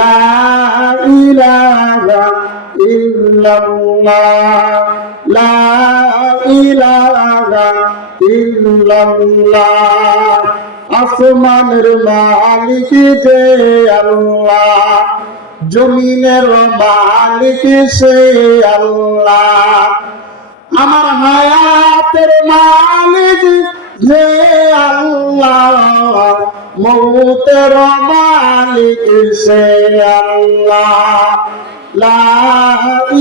লা ইলাহা ইল্লাল্লাহ লা ইলাহা ইল্লাল্লাহ। আসমানের মালিক যে আল্লাহ, জমিনের মালিক সে আল্লাহ, আমার হায়াতের মালিক যে আল্লাহ, মৌতের মালিক সে আল্লাহ। লা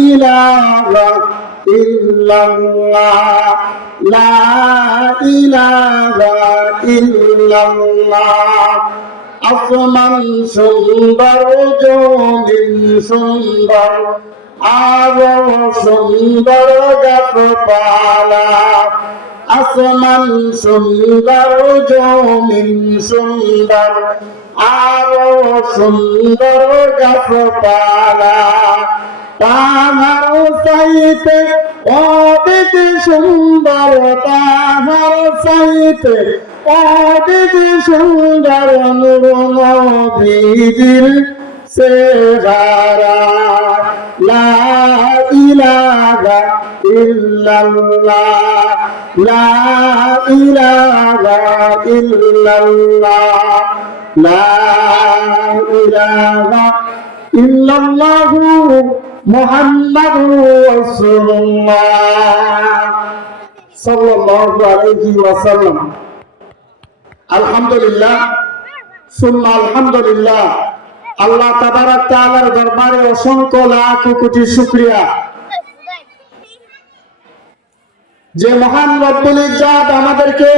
ইলাহা ইল্লাল্লাহ লা ইলাহা ইল্লাল্লাহ। আসমান সুন্দর, জমিন সুন্দর, আরো সুন্দর গাছপালা। আসমান সুন্দর, জমিন সুন্দর, আরো সুন্দর গাছপালা। তাহার চাইতে অধিক সুন্দর, তাহার চাইতে অধিক সুন্দর নূর নবীর চেহারা। লা ইলাহা ইল্লাল্লাহ লা ইলাহা ইল্লাল্লাহ লা ইলাহা ইল্লাল্লাহু মুহাম্মাদুর রাসূলুল্লাহ সাল্লাল্লাহু আলাইহি ওয়াসাল্লাম। আলহামদুলিল্লাহ সুম্মা আলহামদুলিল্লাহ। আল্লাহ তাবারাক তাআলার দরবারে অসংখ্য লাখ কোটি শুকরিয়া যে মহান রব্বুল ইজ্জত আমাদেরকে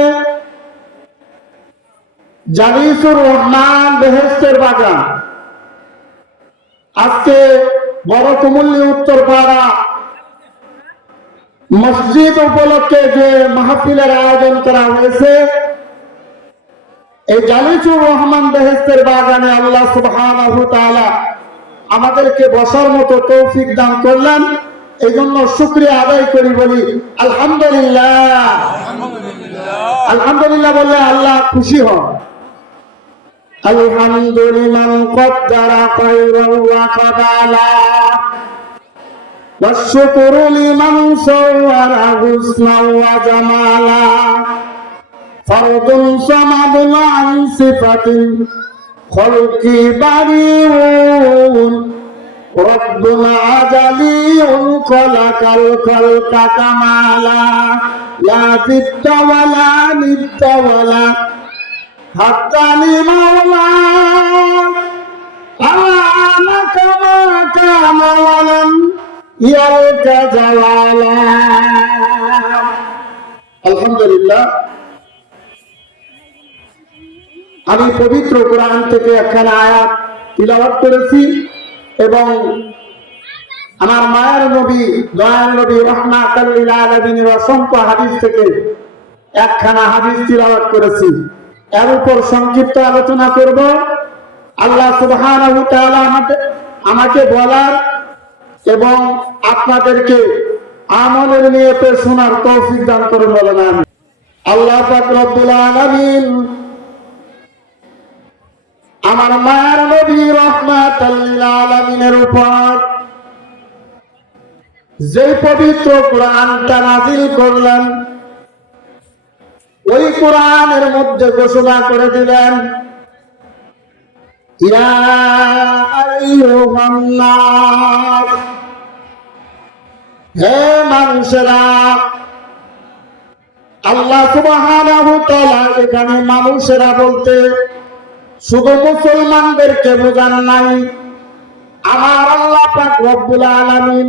জালিসুর রহমান বেহেশতের বাগান আজকে বড় কুমুল্লি উত্তরপাড়া মসজিদ উপলক্ষে যে মাহফিলের আয়োজন করা হয়েছে, এই জালিসুর রহমান বেহেশতের বাগানে আল্লাহ সুবহানাহু ওয়া তাআলা আমাদেরকে বসার মতো তৌফিক দান করলেন। এই জন্য শুকরিয়া আদায় করি, বলি আলহামদুলিল্লাহ। আলহামদুলিল্লাহ বললে আল্লাহ খুশি হন। আলহামদুলিল্লাহ কদ্দারা খায়রান ওয়া কাদালা ওয়াশকুরু লিমান সাওয়ারা হুসনান ওয়া জামালা ফরদুন সামাদুন আন সিফাতিন খলকি বারিউন রব্বুল আজালিউন খলাকাল খালকা কামালা লা জিদ্দা ওয়ালা নিদ্দা ওয়ালা হাত্তানি মাওলা আলানাকা মা কানা ওয়ালাম ইয়ালকা জাওয়ালা। আলহামদুলিল্লাহ। আমি পবিত্র কোরআন থেকে একখানা আয়াত তিলাওয়াত করেছি এবং আমার মায়ের নবী দয়ার নবী রাহমাতাল লিল আলামিনের অসংখ্য হাদিস থেকে একখানা হাদিস তিলাওয়াত করেছি। এর উপর সংক্ষিপ্ত আলোচনা করব। আল্লাহ সুবহানাহু ওয়া তাআলা আমাকে বলার এবং আপনাদেরকে আমলের নিয়তে শোনার তৌফিক দান করুন বলেন আমিন। আল্লাহ পাক রব্বুল আলামিন আমার মায়ের নবী রাহমাতাল লিল আলামিনের উপর যে পবিত্র কোরআনটা নাযিল করলেন, ওই কোরআনের মধ্যে ঘোষণা করে দিলেন, ইয়া আইয়ুহান নাস, হে মানুষেরা। আল্লাহ সুবহানাহু ওয়া তাআলা এখানে মানুষেরা বলতে শুধু মুসলমানদেরকে বোঝান নাই। আমার আল্লাহ পাক রব্বুল আলামিন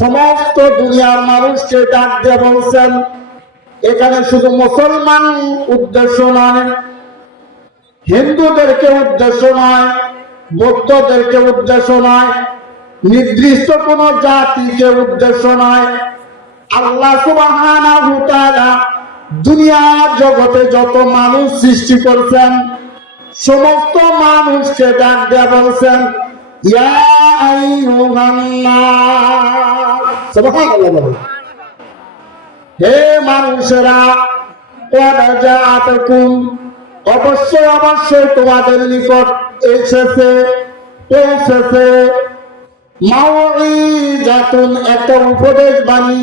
সমস্ত দুনিয়ার মানুষকে ডাক দিয়ে বলছেন, এখানে শুধু মুসলমান উদ্দেশ্য নয়, হিন্দুদেরকে উদ্দেশ্য নয়, বৌদ্ধদেরকে উদ্দেশ্য নয়, নির্দিষ্ট কোন জাতিকে উদ্দেশ্য নয়। আল্লাহ সুবহানাহু ওয়া তাআলা দুনিয়া জগতে যত মানুষ সৃষ্টি করেছেন সমস্ত মানুষকে ডাক দিয়ে বলছেন, ইয়া আইয়ুহান নাস। সুবহানাল্লাহ। হে মানুষেরা, অবশ্যই অবশ্যই তোমাদের নিকট এসেছে পৌঁছেছে। মাউইজাতুন, একটা উপদেশ বাণী।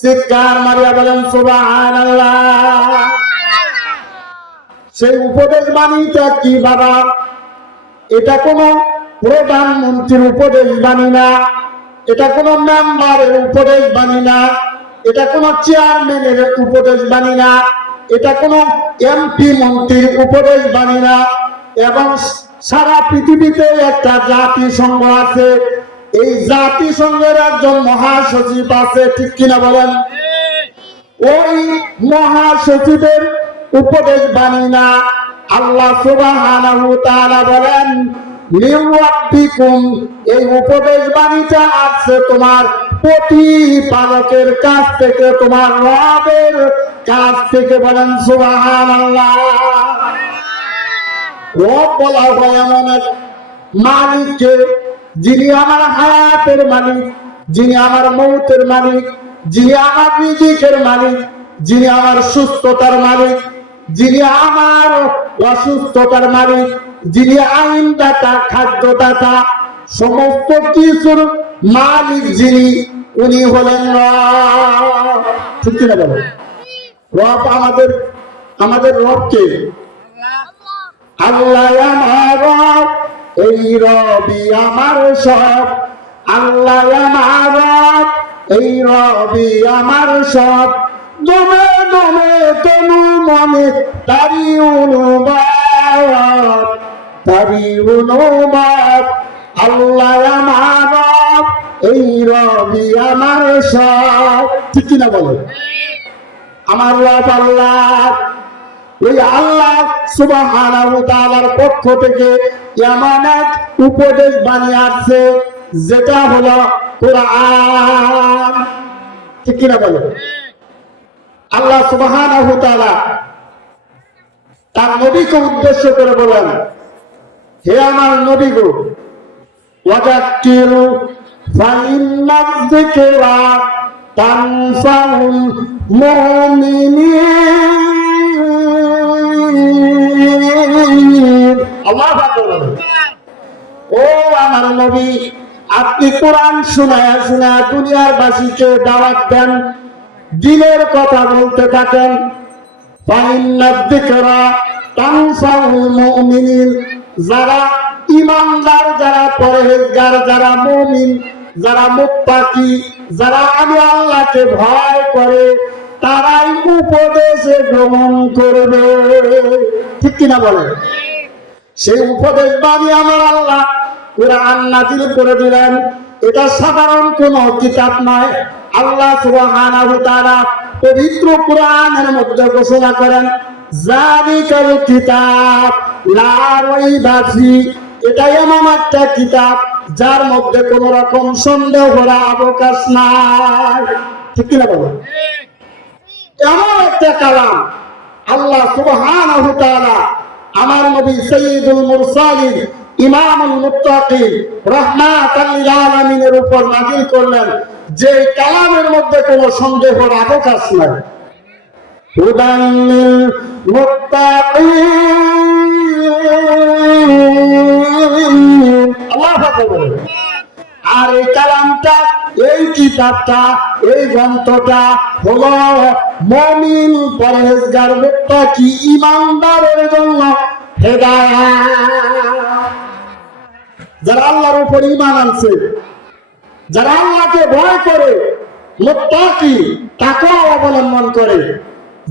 চিৎকার মারিয়া বলেন সুবহানাল্লাহ। সেই উপদেশ বাণীটা কি বাবা? এটা কোনো প্রধানমন্ত্রীর উপদেশ বাণী না, এটা কোনো মেম্বারের উপদেশ বাণী না, এটা কোনো চেয়ারম্যানের উপদেশ বাণী না, এটা কোনো এমপি মন্ত্রীর উপদেশ বাণী না। এবং সারা পৃথিবীতে একটা জাতিসংঘ আছে, এই জাতিসংঘের একজন মহাসচিব আছে, ঠিক কিনা বলেন? ওই মহাসচিবের উপদেশ বাণী না। আল্লাহ সুবহানাহু ওয়া তাআলা বলেন মির রাব্বিকুম, এই উপদেশ বাণীটা আসছে তোমার প্রতিপালকের কাছ থেকে, তোমার রবের কাছ থেকে। বলেন সুবহানাল্লাহ। রব বলা হয় এমন এক মালিককে, যিনি আমার হায়াতের মালিক, যিনি আমার মৌতের মালিক, যিনি আমার রিজিকের মালিক, যিনি আমার সুস্থতার মালিক, যিনি আমার অসুস্থতার মালিক, যিনি আইনদাতা, খাদ্যদাতা, সমস্ত কিছুর মালিক যিনি, উনি হলেন রব। ঠিক কিনা বলেন? রব আমাদের রবকে আল্লাহ আমার রব, এই রবি আমার সব। আল্লাহ আমার রব, এই রবি আমার সব। দমে দমে তনু মনে তারি অনুবাদ, তারি অনুবাদ। আল্লাহ আমার রব, এই রবি আমার সব। ঠিক কিনা বলে? আমার রব আল্লাহ। ওই আল্লাহ সুবহানাহু ওয়া তাআলার পক্ষ থেকে এমন এক উপদেশ বাণী আসছে, যেটা হলো কোরআন। ঠিক কিনা বলে? আল্লাহ সুবহানাহু ওয়া তাআলা তার নবীকে উদ্দেশ্য করে বলেন, হে আমার নবী গো, ওয়াযাক্কিরু ফাইন্নায যিকরা তানফাউল মুমিনিন। আল্লাহু আকবার। ও আমার নবী, আপনি কোরআন শোনায়া শোনায়া দুনিয়ার বাসীকে দাওয়াত দেন, দিনের কথা বলতে থাকেন। ফাইন্নায যিকরা তানফাউল মুমিনিন, যারা ঈমানদার, যারা পরহেজগার, যারা মুমিন, যারা মুত্তাকি, যারা আমি আল্লাহকে ভয় করে, তারাই উপদেশ গ্রহণ করবে। ঠিক কিনা বলে? সেই উপদেশ বাণী আমার আল্লাহ কোরআন নাযিল করে দিলেন। এটা সাধারণ কোন কিতাব নয়। আল্লাহ সুবহানাহু ওয়া তাআলা পবিত্র কোরআনের মধ্যে ঘোষণা করেন, যালিকাল কিতাব লা রাইবা ফি, এটা এমন একটা কিতাব যার মধ্যে কোন রকম সন্দেহ করার অবকাশ নাই। ঠিক কিনা বলো? এমন একটা কালাম আল্লাহ সুবহানাহু ওয়া তাআলা আমার নবী সাইয়্যিদুল মুরসালিন, ইমামুল মুত্তাকিন, রাহমাতাল লিল আলামিনের উপর নাযিল করলেন, যে কালামের মধ্যে কোনো সন্দেহের অবকাশ নাই। হুদাল লিল মুত্তাকিন। আল্লাহু আকবার। আর এই কালামটা, এই কিতাবটা, এই গ্রন্থটা হলো মুমিন, পরহেজগার, মুত্তাকি, ঈমানদারের জন্য হেদায়েত। যারা আল্লাহর উপর ঈমান আনছে, যারা আল্লাহকে ভয় করে, মুত্তাকি, তাকওয়া অবলম্বন করে,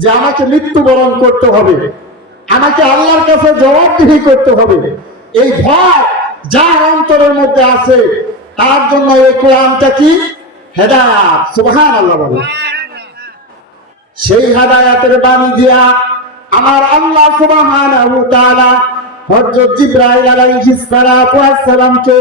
যে আমাকে মৃত্যুবরণ করতে হবে, আমাকে আল্লাহর কাছে জবাবদিহি করতে হবে, এই ভয় যার অন্তরের মধ্যে আছে, তার জন্য এই কোরআনটা কি? হেদায়েত। সুবহানাল্লাহ বলে। সেই হেদায়েতের বাণী দিয়া আমার আল্লাহ সুবহানাহু ওয়া তাআলা হযরত জিবরাইল আলাইহিস সালাতু ওয়াস সালামকে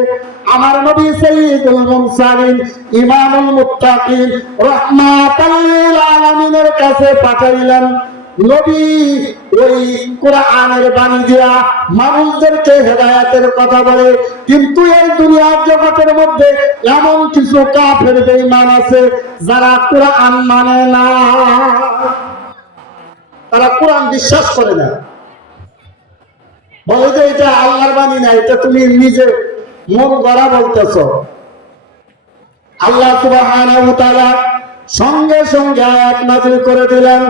আমার নবী সাইয়্যিদুল মুরসালিন, ইমামুল মুত্তাকিন, রাহমাতাল লিল আলামিনের কাছে পাঠাইলেন। নবী ওই কোরআনের বাণী দিয়া মানুষদেরকে হেদায়েতের কথা বলে, কিন্তু এই দুনিয়ার জগতের মধ্যে এমন কিছু কাফের বেঈমান আছে, যারা কোরআন মানে না, তারা কোরআন বিশ্বাস করে না, বলে যে এটা আল্লাহর বাণী না, এটা তুমি নিজে মন গড়া বলতেছো। আল্লাহ সুবহানাহু ওয়া তাআলা সঙ্গে সঙ্গে আয়াত নাযিল করে দিলেন,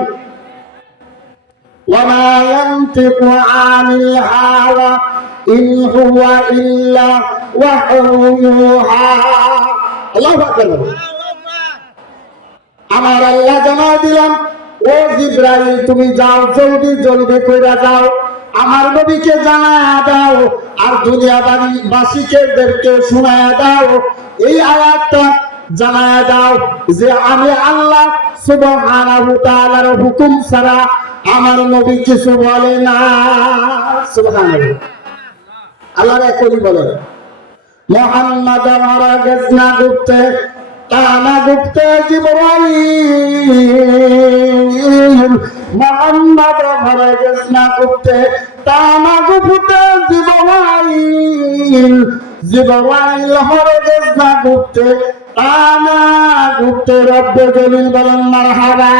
ওয়া মা ইয়ানতিকু আনিল হাওয়া ইন হুয়া ইল্লা ওয়াহয়ুন ইউহা। আল্লাহু আকবার। আমার আল্লাহ জানাই দিলাম, ও জিবরাইল তুমি যাও, জলদি জলদি কইরা যাও, আমার নবীকে জানায়া দাও আর দুনিয়াবাসীকে শোনায়া দাও, এই আয়াতটা জানায়া দাও যে আমি আল্লাহ সুবহানাহু ওয়া তাআলার হুকুম ছাড়া আমার নবী কিছু বলে না। সুবহানাল্লাহ। আল্লাহর এক ওলি বলে, মুহাম্মদ মারা গেছনা গুপ্তে তানা গুপ্তে জিবরাইল, মুহাম্মদ মারা গেছনা গুপ্তে তানা গুপ্তে জিবরাইল, জিবরাইল মারা গেছনা গুপ্তে তানা গুপ্তে রব্বে জলিল বলেন মারহাবা।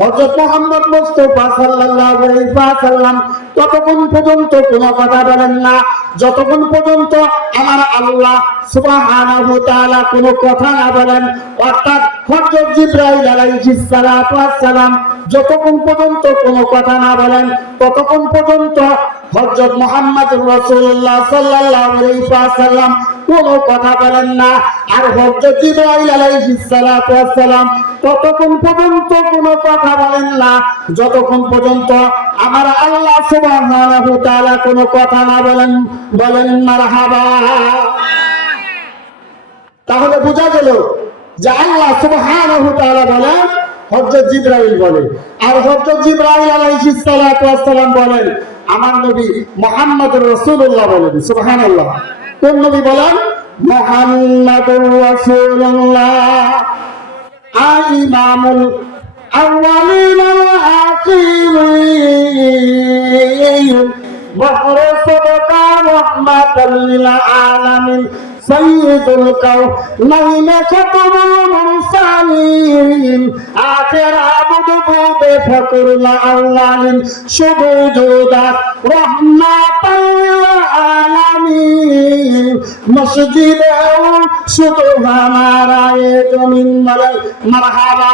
হযরত মুহাম্মদ মুস্তাফা সাল্লাল্লাহু আলাইহি ওয়াসাল্লাম ততক্ষণ পর্যন্ত কোনো কথা বলেন না যতক্ষণ পর্যন্ত আমার আল্লাহ সুবহানাহু ওয়া তাআলা কোনো কথা না বলেন। অর্থাৎ হযরত জিবরাইল আলাইহিস সালাতু ওয়াস সালাম যতক্ষণ পর্যন্ত কোনো কথা না বলেন ততক্ষণ পর্যন্ত হযরত মুহাম্মদুর রাসূলুল্লাহ সাল্লাল্লাহু আলাইহি ওয়াসাল্লাম কোনো কথা বলেন না। আর হযরত জিবরাইল আলাইহিস সালাতু ওয়াস সালাম ততক্ষণ পর্যন্ত কোনো কথা বলেন না যতক্ষণ পর্যন্ত আমার আল্লাহ সুবহানাহু ওয়া তাআলা কোনো কথা না বলেন। বলেন মারহাবা। তাহলে বোঝা গেল যে আল্লাহ সুবহানাহু ওয়া তাআলা বলেন, হযরত জিবরাইল বলে, আর হযরত জিবরাইল আলাইহিস সালাতু ওয়াস সালাম বলেন, আমার নবী মুহাম্মদুর রাসূলুল্লাহ বলেন। সুবহানাল্লাহ। কোন নবী বলেন? মুহাম্মদুর রাসূলুল্লাহ ইমামুল আউয়ালিন ওয়াল আখিরিন ওয়া রাসূলুকা রাহমাতাল লিল আলামিন সাইয়্যিদুল কাওনাইন খাতামুল মুরসালিন আখির আবদু বুদে ফকরুল আউয়ালিন শুবুদুদা রাহমাতাল লিল আলামিন মসজিদে শুধু হামারা এ জমিন মারহাবা।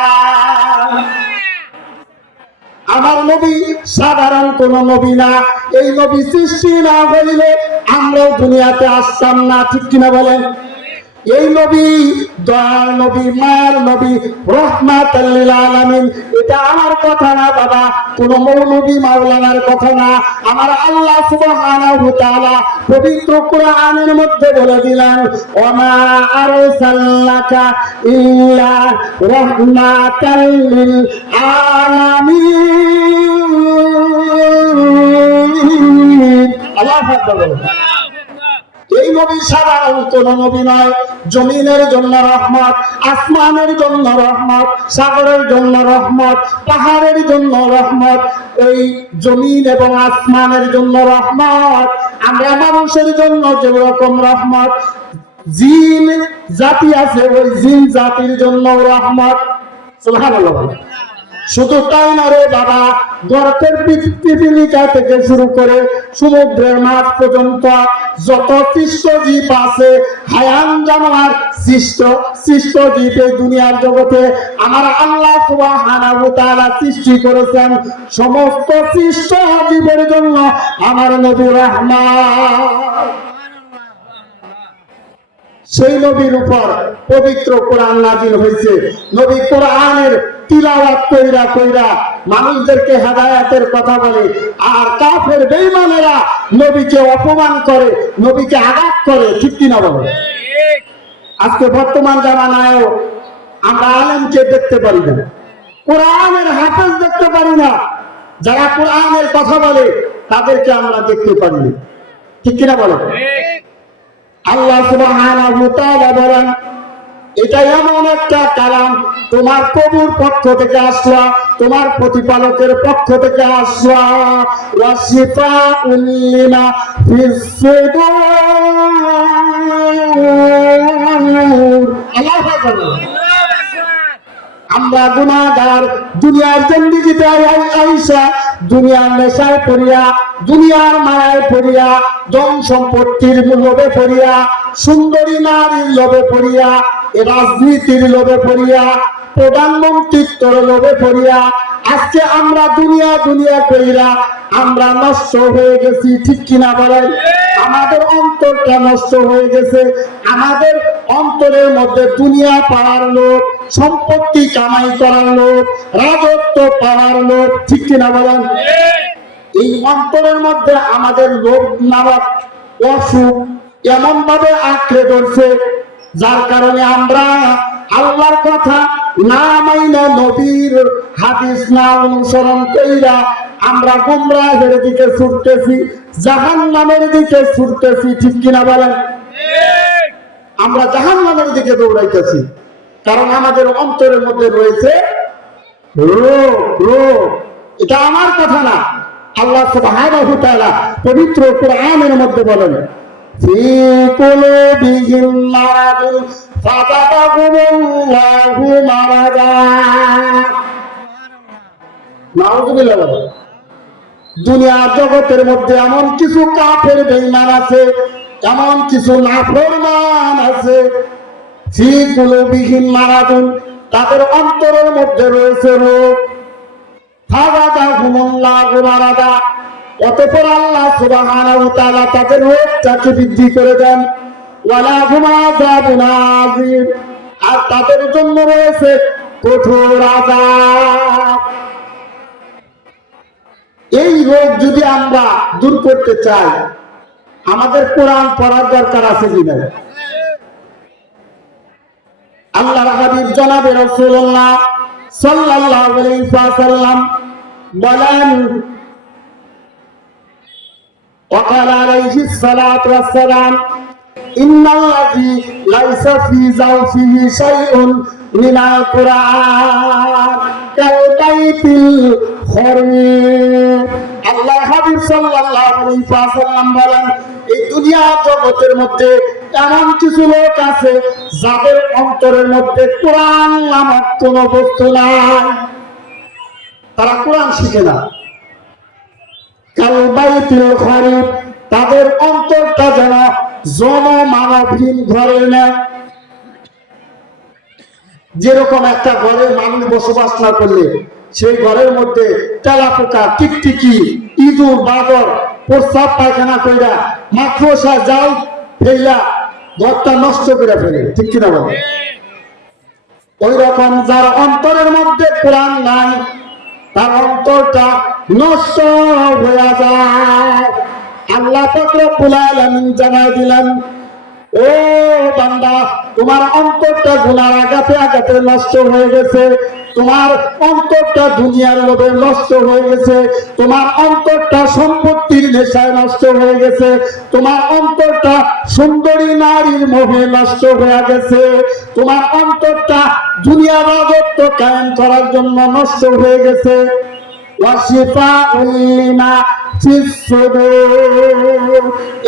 আমার নবী সাধারণ কোন নবী না। এই নবী সৃষ্টি না হইলে আমরাও দুনিয়াতে আসতাম না, ঠিক কিনা বলেন? এই নবী দয়াল নবী, মায়ের নবী, রাহমাতাল লিল আলামিন। এটা আমার কথা না বাবা, কোন মৌলবী মাওলানার কথা না। আমার আল্লাহ সুবহানাহু ওয়া তাআলা পবিত্র কোরআনের মধ্যে বলে দিলেন, ওয়া মা আরসালনাকা ইল্লা রাহমাতাল লিল আলামিন। আল্লাহু আকবার। এই নবী সাধারণ কোন নবী নয়। জমিনের জন্য রহমত, আসমানের জন্য রহমত, সাগরের জন্য রহমত, পাহাড়ের জন্য রহমত, এই জমিন এবং আসমানের জন্য রহমত। আমরা মানুষের জন্য যেরকম রহমত, জিন জাতি আছে ওই জিন জাতির জন্য রহমত। সুবহানাল্লাহ। শুধু তাই না রে বাবা, গর্তের পিপিলিকা থেকে শুরু করে সমুদ্রের মাছ পর্যন্ত যত সৃষ্ট জীব আছে, হায়ান জানোয়ার সৃষ্ট জীব এই দুনিয়ার জগতে আমার আল্লাহ সুবহানাহু ওয়া তাআলা সৃষ্টি করেছেন। সমস্ত সৃষ্ট জীবের জন্য আমার নবী রাহমাত। সেই নবীর উপর পবিত্র কোরআন নাযিল হয়েছে। নবী কোরআনের তিলাওয়াত কইরা কইরা মানুষদেরকে হেদায়েতের কথা বলে, আর কাফের বেঈমানেরা নবীকে অপমান করে, নবীকে আঘাত করে, ঠিক কিনা বলে? আজকে বর্তমান জামানায়ও আমরা আলেমকে দেখতে পারি না, কোরআনের হাফেজ দেখতে পারি না, যারা কোরআনের কথা বলে তাদেরকে আমরা দেখতে পারি না, ঠিক কিনা বলে? আল্লাহ সুবহানাহু ওয়া তাআলা বলেন, এটা এমন একটা কালাম তোমার প্রভুর পক্ষ থেকে আসলা, তোমার প্রতিপালকের পক্ষ থেকে আসলা। ওয়াশিফাউন লিমা ফিস সুদূর। আল্লাহু আকবার। আমরা গুনাহগার, দুনিয়ার জিন্দেগিতে আইসা দুনিয়ার নেশায় পড়িয়া, দুনিয়ার মায়ায় পড়িয়া, জন সম্পত্তির লোভে পড়িয়া, সুন্দরী নারীর লোভে পড়িয়া, রাজনীতির লোভে পড়িয়া, প্রধানমন্ত্রীর লোভে পড়িয়া আজকে আমরা দুনিয়া দুনিয়া কইরা আমরা নষ্ট হয়ে গেছি, ঠিক কিনা বলেন? আমাদের অন্তরটা নষ্ট হয়ে গেছে। আমাদের অন্তরের মধ্যে দুনিয়া পাওয়ার লোভ, সম্পত্তি কামাই করার লোভ, রাজত্ব পাওয়ার লোভ, ঠিক কিনা বলেন? এই অন্তরের মধ্যে আমাদের লোভ নামক অসুখ এমন ভাবে আঁকড়ে ধরছে, যার কারণে আমরা আল্লাহর কথা না মাইনা, নবীর হাদিস না অনুসরণ কইরা আমরা গুমরাহের দিকে ছুটতেছি, জাহান্নামের দিকে ছুটতেছি, ঠিক কিনা বলেন? আমরা জাহান্নামের দিকে দৌড়াইতেছি, কারণ আমাদের অন্তরের মধ্যে রয়েছে রোগ। রোগ এটা আমার কথা না, আল্লাহ সুবহানাহু ওয়া তাআলা পবিত্র কোরআনের মধ্যে বলেন, ফি কুলুবিহিম মারাদুন ফাযাদাহুমুল্লাহু মারাদা। নাউযুবিল্লাহ। দুনিয়ার জগতের মধ্যে এমন কিছু কাফের বেঈমান আছে, এমন কিছু নাফরমান আছে, ফি কুলুবিহিম মারাদুন, তাদের অন্তরের মধ্যে রয়েছে রোগ। ফাযাদাহুমুল্লাহু মারাদা, অতঃপর আল্লাহ সুবহানাহু ওয়া তাআলা তাদের রোগটাকে বৃদ্ধি করে দেন। ওয়ালাহুম আযাবুন আযীম, আর তাদের জন্য রয়েছে কঠোর আযাব। এই রোগ যদি আমরা দূর করতে চাই, আমাদের কোরআন পড়ার দরকার আছে কিনা? আল্লাহর হাবিব জনাবে রাসূলুল্লাহ সাল্লাল্লাহু আলাইহি ওয়াসাল্লাম বলেন, وقال عليه الصلاة والسلام إن الذي ليس في زوفه شيء من القرآن كالبيت الخريب। আল্লাহ হাবিব সাল্লাল্লাহু আলাইহি ওয়াসাল্লাম বলেন, এই দুনিয়া জগতের মধ্যে এমন কিছু লোক আছে যাদের অন্তরের মধ্যে কোরআন নামক কোন বস্তু নাই, তারা কোরআন শিখে না। কালবাইতুল খরিব, তাদের অন্তরটা যেন জনমানবহীন ঘরের ন্যায়। যেরকম একটা ঘরে মানুষ বসবাস না করলে সেই ঘরের মধ্যে তেলাপোকা, টিকটিকি, ইঁদুর, বাদর প্রস্রাব পায়খানা কইরা, মাকড়সা জাল ফেলা ঘরটা নষ্ট করে ফেলে, ঠিক কিনা বলে? ওই রকম যার অন্তরের মধ্যে কোরআন নাই, তার অন্তরটা নষ্ট হয়ে যায়। আল্লাহ পাক রব্বুল আলামিন জানাই দিলেন, ও বান্দা, তোমার অন্তরটা গুনার আঘাতে আঘাতে নষ্ট হয়ে গেছে, তোমার অন্তরটা দুনিয়ার লোভে নষ্ট হয়ে গেছে, তোমার অন্তরটা সম্পত্তির নেশায় নষ্ট হয়ে গেছে, তোমার অন্তরটা সুন্দরী নারীর মোহে নষ্ট হয়ে গেছে, তোমার অন্তরটা দুনিয়ার রাজত্ব কায়েম করার জন্য নষ্ট হয়ে গেছে।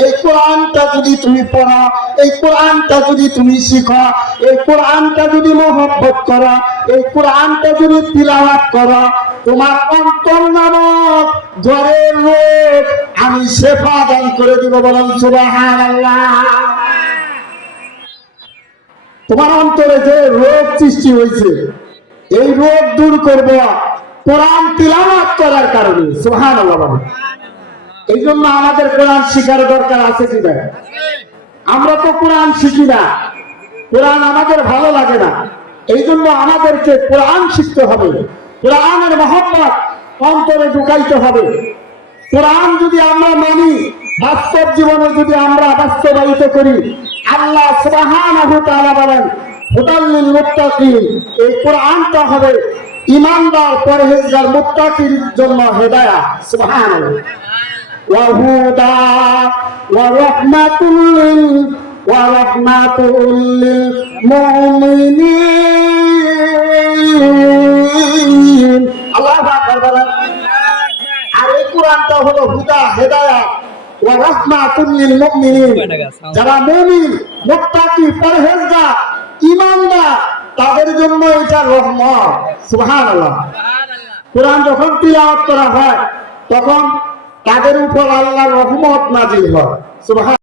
এই কোরআনটা যদি তুমি পড়ো, এই কোরআনটা যদি তুমি শিখো, এই কোরআনটা যদি মহব্বত করো, এই কোরআনটা যদি তিলাওয়াত করো, তোমার অন্তর নামক ঘরের রোগ আমি শেফা দান করে দিব। বলেন সুবহানাল্লাহ। তোমার অন্তরে যে রোগ সৃষ্টি হয়েছে, এই রোগ দূর করব কোরআন তিলাওয়াত করার কারণে। সুবহানাল্লাহ। এই জন্য আমাদের কোরআন শিখার দরকার আছে কিনা? আমরা তো কোরআন শিখি না, কোরআন আমাদের ভালো লাগে না, এই জন্য আমাদেরকে কোরআন শিখতে হবে, কোরআনের মহব্বত অন্তরে ঢুকাইতে হবে। কোরআন যদি আমরা মানি, বাস্তব জীবনে যদি আমরা বাস্তবায়িত করি, আল্লাহ সুবহানাহু ওয়া তাআলা বলেন, হুদাল লিল মুত্তাকিন, এই কোরআনটা হবে ঈমানদার পরহেজগার মুত্তাকির জন্য হেদায়েত। সুবহানাল্লাহ। ওয়া হুদা ওয়া রাহমাতুল লিল মুমিনিন। আল্লাহু আকবার বলেন। আর এই কোরআনটা হলো হুদা, হেদায়েত, ওয়া রাহমাতুল লিল মুমিনিন, যারা মুমিন, মুত্তাকি, পরহেজগার, ঈমানদার, তাদের জন্য এটা রহমত। সুবহানাল্লাহ। কোরআন যখন তিলাওয়াত করা হয়, তখন তাদের উপর আল্লাহর রহমত নাজিল হয়। সুবহান